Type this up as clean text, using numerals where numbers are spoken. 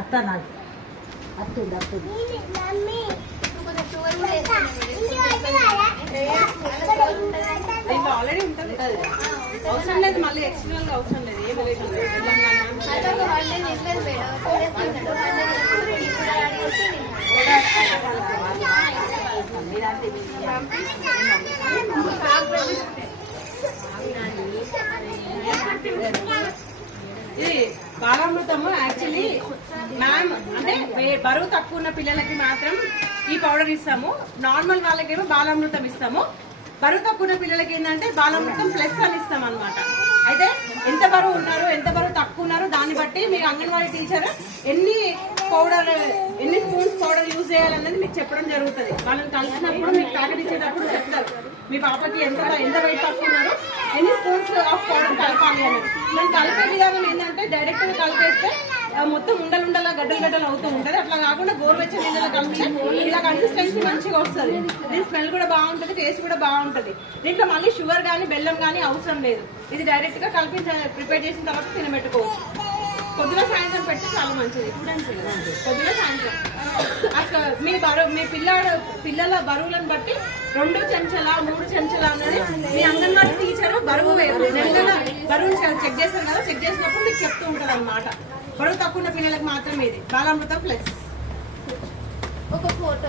అత్త నాకు అత్తుంది ఆల్రెడీ ఉంటుంది అవసరం లేదు, మళ్ళీ ఎక్స్టర్నల్ అవసరం లేదు. ఏం అవసరం లేదు. ఇది బాలామృతము యాక్చువల్లీ మ్యామ్ అంటే బరువు తక్కువ ఉన్న పిల్లలకి మాత్రం ఈ పౌడర్ ఇస్తాము. నార్మల్ వాళ్ళకేమో బాలామృతం ఇస్తాము. బరువు తక్కువ ఉన్న పిల్లలకి ఏంటంటే బాలామృతం ప్లస్ అని ఇస్తాం అనమాట. అయితే ఎంత బరువు ఉన్నారు, ఎంత బరువు తక్కువ ఉన్నారు దాన్ని బట్టి మీరు అంగన్వాడీ టీచర్ ఎన్ని స్పూన్స్ పౌడర్ యూజ్ చేయాలన్నది మీకు చెప్పడం జరుగుతుంది. వాళ్ళని కలిసినప్పుడు మీకు ప్యాకెట్ ఇచ్చేటప్పుడు చెప్తారు మీ పాపకి ఎంత వెయిట్ తక్కువ ఉన్నారు, ఎన్ని స్పూన్స్ ఆఫ్ పౌడర్ కలపాలి అనేది. మనం కలిపే విధానం ఏంటంటే డైరెక్ట్ గా కలిపేస్తే మొత్తం ఉండలుండలా గడ్డలు అవుతూ ఉంటది. అట్లా కాకుండా గోరువెచ్చని నీళ్ళలో కలిపితే ఇలా కన్సిస్టెన్సీ మంచిగా వస్తుంది. దీని స్మెల్ కూడా బాగుంటుంది, టేస్ట్ కూడా బాగుంటుంది. దీంట్లో మళ్ళీ షుగర్ కానీ బెల్లం కానీ అవసరం లేదు. ఇది డైరెక్ట్ గా కలిపి ప్రిపేర్ చేసిన తర్వాత తినబెట్టుకోవచ్చు. పొద్దున సాయంత్రం పెడితే చాలా మంచిది. పొద్దున సాయంత్రం అసలు మీ పిల్లల బరువులను బట్టి 2 చెంచాల 3 చెంచాల అన్నది మీ అంగన్వాడీ టీచర్ బరువు బరువును చెక్ చేస్తారు కదా, చెక్ చేసినప్పుడు మీకు చెప్తూ ఉంటుంది అనమాట. బరువు తక్కువ ఉన్న పిల్లలకు మాత్రమే ఇది బాలామృతం ప్లస్. ఒక ఫోటో